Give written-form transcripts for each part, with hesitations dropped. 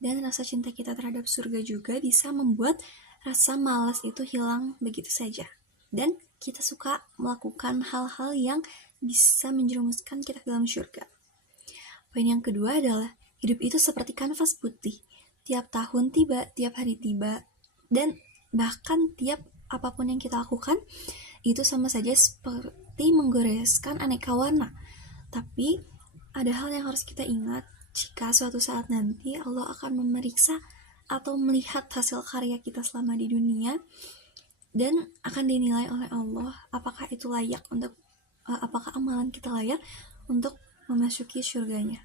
Dan rasa cinta kita terhadap surga juga bisa membuat rasa malas itu hilang begitu saja. Dan kita suka melakukan hal-hal yang bisa menjerumuskan kita ke dalam surga. Poin yang kedua adalah, hidup itu seperti kanvas putih. Tiap tahun tiba, tiap hari tiba, dan bahkan tiap apapun yang kita lakukan, itu sama saja seperti menggoreskan aneka warna. Tapi, ada hal yang harus kita ingat, jika suatu saat nanti Allah akan memeriksa atau melihat hasil karya kita selama di dunia, dan akan dinilai oleh Allah apakah itu layak untuk apakah amalan kita layak untuk memasuki surganya.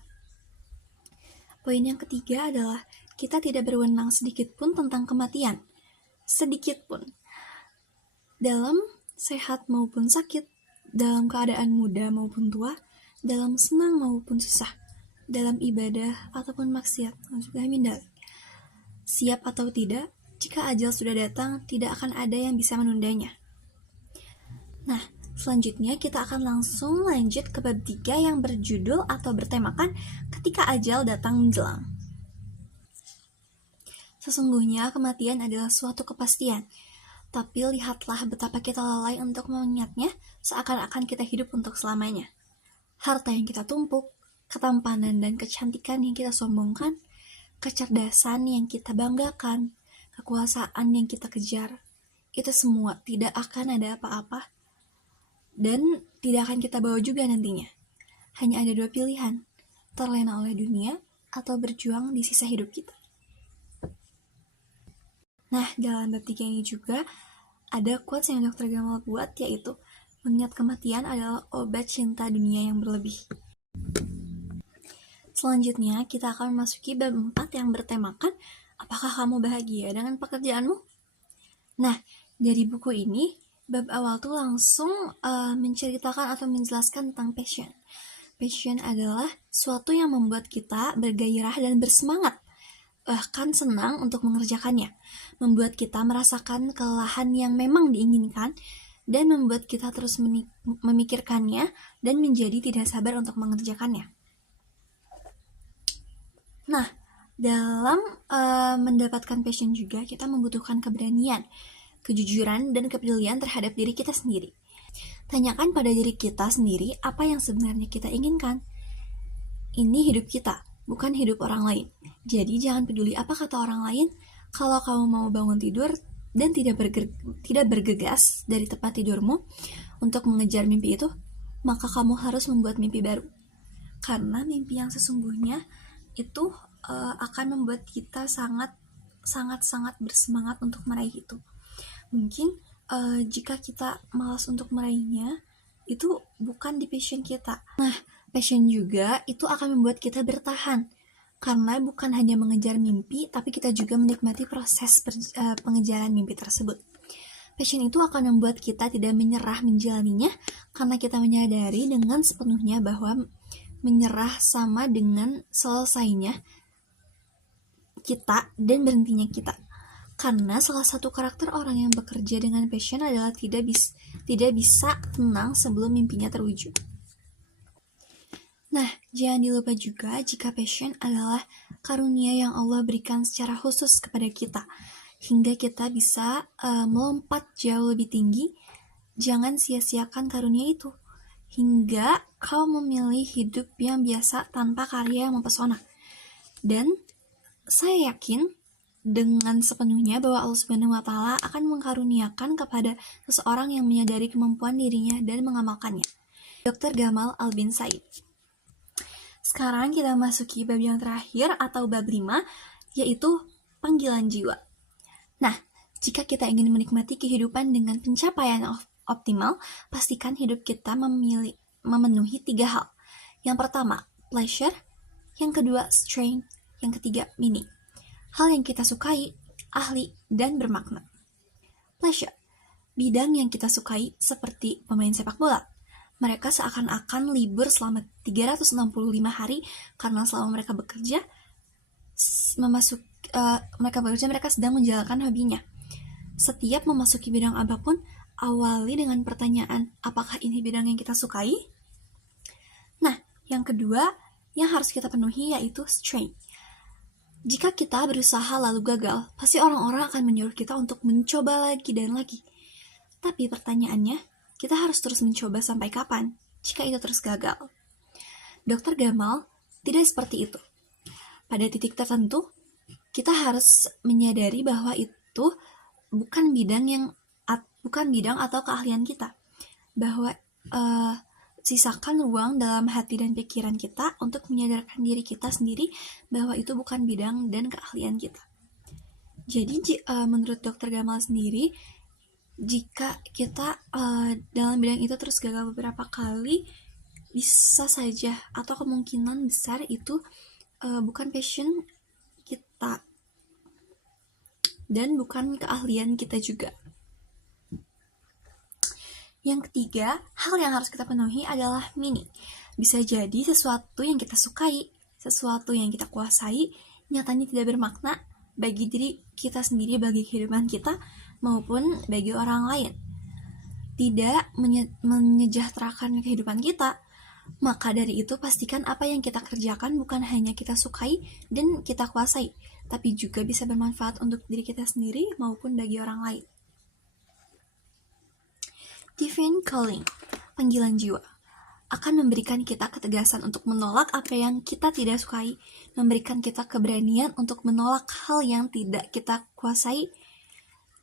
Poin yang ketiga adalah kita tidak berwenang sedikit pun tentang kematian, sedikit pun, dalam sehat maupun sakit, dalam keadaan muda maupun tua, dalam senang maupun susah, dalam ibadah ataupun maksiat, siap atau tidak, jika ajal sudah datang, tidak akan ada yang bisa menundanya. Nah, selanjutnya kita akan langsung lanjut ke bab 3 yang berjudul atau bertemakan ketika ajal datang menjelang. Sesungguhnya kematian adalah suatu kepastian, tapi lihatlah betapa kita lalai untuk mengingatnya seakan-akan kita hidup untuk selamanya. Harta yang kita tumpuk, ketampanan dan kecantikan yang kita sombongkan, kecerdasan yang kita banggakan, kekuasaan yang kita kejar, itu semua tidak akan ada apa-apa dan tidak akan kita bawa juga nantinya. Hanya ada dua pilihan, terlena oleh dunia atau berjuang di sisa hidup kita. Nah, dalam bab 3 ini juga ada quotes yang Dr. Gamal buat, yaitu mengingat kematian adalah obat cinta dunia yang berlebih. Selanjutnya, kita akan memasuki bab 4 yang bertemakan apakah kamu bahagia dengan pekerjaanmu? Nah, dari buku ini, bab awal tuh langsung menceritakan atau menjelaskan tentang passion. Passion adalah suatu yang membuat kita bergairah dan bersemangat, bahkan senang untuk mengerjakannya, membuat kita merasakan kelelahan yang memang diinginkan, dan membuat kita terus memikirkannya dan menjadi tidak sabar untuk mengerjakannya. Nah, dalam mendapatkan passion juga kita membutuhkan keberanian, kejujuran, dan kepedulian terhadap diri kita sendiri. Tanyakan pada diri kita sendiri apa yang sebenarnya kita inginkan. Ini hidup kita, bukan hidup orang lain. Jadi jangan peduli apa kata orang lain. Kalau kamu mau bangun tidur dan tidak bergegas dari tempat tidurmu untuk mengejar mimpi itu, maka kamu harus membuat mimpi baru. Karena mimpi yang sesungguhnya itu akan membuat kita sangat bersemangat untuk meraih itu. Mungkin jika kita malas untuk meraihnya, itu bukan di passion kita. Nah, passion juga itu akan membuat kita bertahan, karena bukan hanya mengejar mimpi, tapi kita juga menikmati proses pengejaran mimpi tersebut. Passion itu akan membuat kita tidak menyerah menjalaninya, karena kita menyadari dengan sepenuhnya bahwa menyerah sama dengan selesainya kita dan berhentinya kita. Karena salah satu karakter orang yang bekerja dengan passion adalah tidak bisa tenang sebelum mimpinya terwujud. Nah, jangan dilupa juga jika passion adalah karunia yang Allah berikan secara khusus kepada kita, hingga kita bisa melompat jauh lebih tinggi. Jangan sia-siakan karunia itu, hingga kau memilih hidup yang biasa tanpa karya yang mempesona. Dan saya yakin dengan sepenuhnya bahwa Allah Subhanahu wa Ta'ala akan mengkaruniakan kepada seseorang yang menyadari kemampuan dirinya dan mengamalkannya. Dr. Gamal Albin Said. Sekarang kita masuki bab yang terakhir atau bab 5, yaitu panggilan jiwa. Nah, jika kita ingin menikmati kehidupan dengan pencapaian optimal, pastikan hidup kita memenuhi 3 hal. Yang pertama, pleasure. Yang kedua, strength. Yang ketiga, meaning. Hal yang kita sukai, ahli, dan bermakna. Pleasure. Bidang yang kita sukai seperti pemain sepak bola. Mereka seakan-akan libur selama 365 hari karena selama mereka bekerja, mereka sedang menjalankan hobinya. Setiap memasuki bidang apapun, awali dengan pertanyaan, apakah ini bidang yang kita sukai? Nah, yang kedua yang harus kita penuhi yaitu strength. Jika kita berusaha lalu gagal, pasti orang-orang akan menyuruh kita untuk mencoba lagi dan lagi. Tapi pertanyaannya, kita harus terus mencoba sampai kapan jika itu terus gagal? Dr. Gamal tidak seperti itu. Pada titik tertentu, kita harus menyadari bahwa itu bukan bidang atau keahlian kita. Bahwa sisakan ruang dalam hati dan pikiran kita untuk menyadarkan diri kita sendiri bahwa itu bukan bidang dan keahlian kita. Jadi menurut Dr. Gamal sendiri, jika kita dalam bidang itu terus gagal beberapa kali, bisa saja atau kemungkinan besar itu bukan passion kita dan bukan keahlian kita juga. Yang ketiga, hal yang harus kita penuhi adalah meaning. Bisa jadi sesuatu yang kita sukai, sesuatu yang kita kuasai, nyatanya tidak bermakna bagi diri kita sendiri, bagi kehidupan kita, maupun bagi orang lain. Tidak menyejahterakan kehidupan kita. Maka dari itu pastikan apa yang kita kerjakan bukan hanya kita sukai dan kita kuasai, tapi juga bisa bermanfaat untuk diri kita sendiri maupun bagi orang lain. Divine calling, panggilan jiwa, akan memberikan kita ketegasan untuk menolak apa yang kita tidak sukai, memberikan kita keberanian untuk menolak hal yang tidak kita kuasai,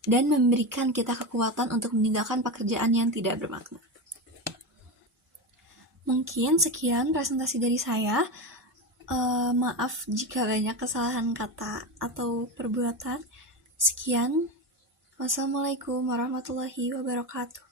dan memberikan kita kekuatan untuk meninggalkan pekerjaan yang tidak bermakna. Mungkin sekian presentasi dari saya. Maaf jika banyak kesalahan kata atau perbuatan. Sekian. Wassalamualaikum warahmatullahi wabarakatuh.